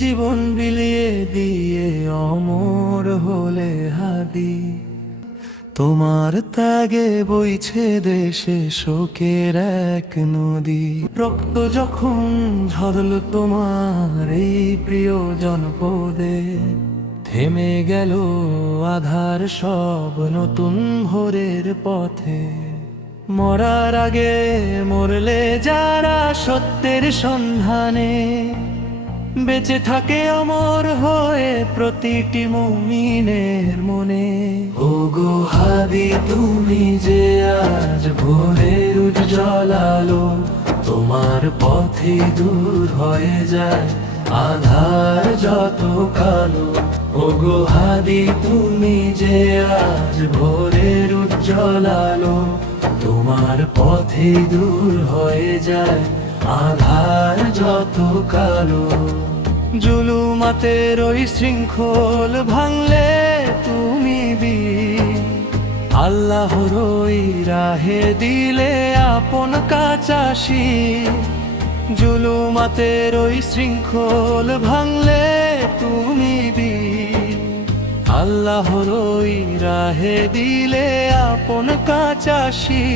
জীবন বিলিয়ে দিয়ে অমর হলে হাদি। তোমার ত্যাগে বইছে দেশে শোকের এক নদী। রক্ত যখন ঝরল তোমার এই প্রিয় জনপদে, থেমে গেল আধার সব নতুন ভোরের পথে। মরার আগে মরলে যারা সত্যের সন্ধানে, বেঁচে থাকে অমর হয়ে প্রতিটি মুমিনের মনে। ওগো হাদি তুমি যে আজ ভোরের উজ্জ্বল আলো, তোমার পথে দূর হয়ে যায় আধার যত কালো। ওগো হাদি তুমি যে আজ ভোরের উজ্জ্বল আলো, তোমার পথে দূর হয়ে যায় আধার যত কালো। জুলুমাতের ওই শৃঙ্খল ভাঙলে তুমি বীর, আল্লাহর ওই রাহে দিলে আপন কাচাশি। জুলুমাতের ওই শৃঙ্খল ভাঙলে তুমি বীর, আল্লাহর ওই রাহে দিলে আপন কাচাশি।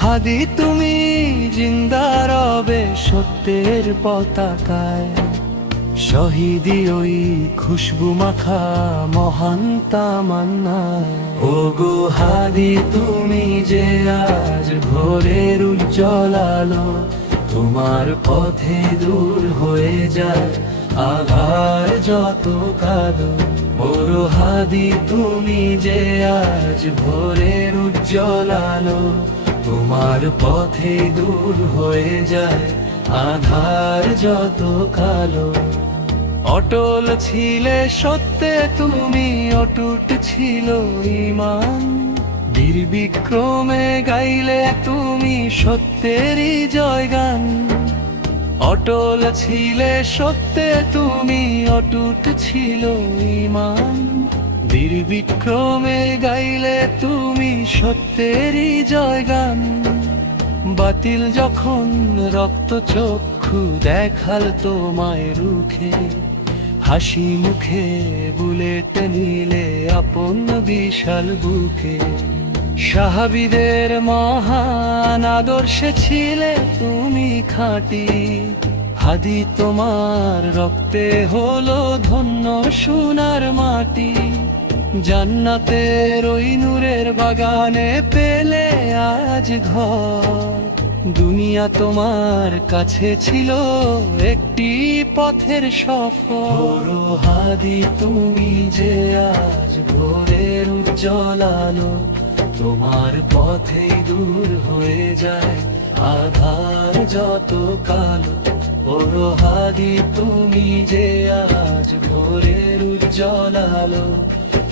হাদি তুমি জিন্দা রবে সত্যের পতাকায়, শহীদি ওই খুশবু মাখা মহান তামান্নায়। ওগো হাদি তুমি যে আজ ভোরের উজ্জ্বল আলো, তোমার পথে দূর হয়ে যায় আধার যত কালো। ওগো হাদি তুমি যে আজ ভোরের উজ্জ্বল আলো, তোমার পথে দূর হয়ে যায় আধার যত কালো। অটল ছিলে সত্যে তুমি, অটুট ছিল ঈমান, নির্বিক্রমে গাইলে তুমি সত্যেরই জয়গান। অটল ছিলে সত্যে তুমি, অটুট ছিল ঈমান, নির্বিক্রমে গাইলে তুমি সত্যেরই জয়গান। বাতিল যখন রক্ত চক্ষু দেখাল তোমায় রুখে, হাসি মুখে বুলেট নিলে আপন বিশাল বুকে। সাহাবীদের মহান আদর্শে ছিলে তুমি খাঁটি, হাদি তোমার রক্তে হলো ধন্য সোনার মাটি। জান্নাতের ওই নূরের বাগানে পেলে আজ ঘর, দুনিয়া তোমার কাছে ছিল একটি পথের সফর। হাদি তুমি যে আজ ভোরের উজ্জ্বল আলো, তোমার পথেই দূর হয়ে যায় আধার যত কালো। ওরো হাদি তুমি যে আজ ভোরের উজ্জ্বল আলো,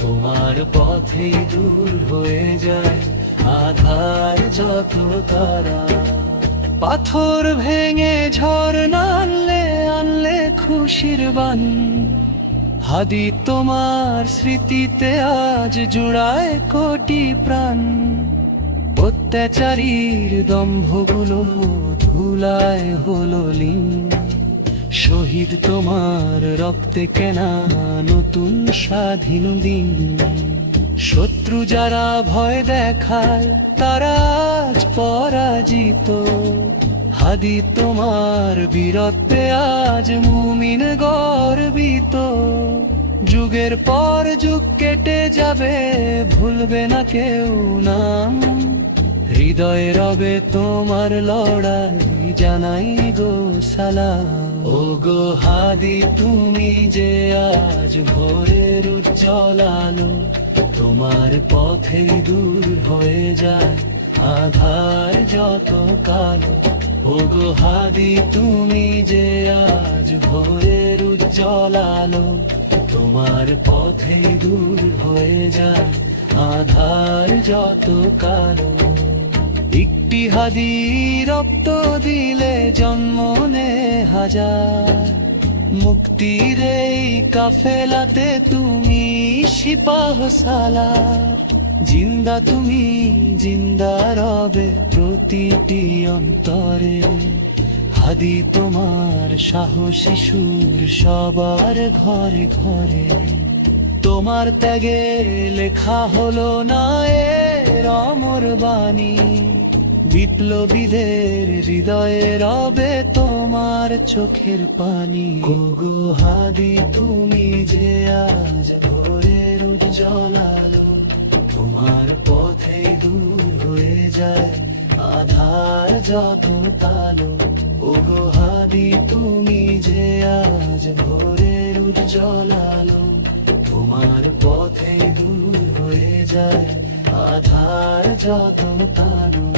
তোমার পথেই দূর হয়ে যায় আধার যত তারা। পাথর ভেঙে ঝড় আনলে আনলে খুশির বান, হাদি তোমার স্মৃতিতে আজ জুড়ায় কোটি প্রাণ। অত্যাচারীর দম্ভগুলো ধুলায় হলো লীন, শহীদ তোমার রক্তে কেনা নতুন স্বাধীন দিন। শত্রু যারা ভয় দেখায় তারা আজ পরাজিত, হাদি তোমার বীরত্বে আজ মুমিন গর্বিত। যুগের পর যুগ কেটে যাবে ভুলবে না কেউ নাম, হৃদয়ে রবে তোমার লড়াই জানাই গো সালাম। ও গো হাদি তুমি যে আজ ভোরের উজ্জ্বল আলো, তোমার পথে দূর হয়ে যায় আধার যত কালো। ও গো হাদি তুমি যে আজ ভোরের উজ্জ্বল আলো, তোমার পথে দূর হয়ে যায় আধার যত কালো। একটি হাদি রক্ত দিলে জন্ম নে হাজার, মুক্তির এই কাফেলাতে তুমি সিপাহ সালার। জিন্দা তুমি জিন্দা রবে প্রতিটি অন্তরে, হাদি তোমার সাহসী সুর সবার ঘরে ঘরে, তোমার ত্যাগে লেখা হলো না এর অমর বাণী, বিপ্লবীদের হৃদয়ে রবে তোমার চোখের পানি। ওগো হাদি তুমি যে আজ ভোরের উজ্জ্বল আলো, তোমার পথে দূর হয়ে যায় আধার যত কালো। ওগো হাদি তুমি যে আজ ভোরের উজ্জ্বল আলো, তোমার পথে দূর হয়ে যায় আধার যত কালো।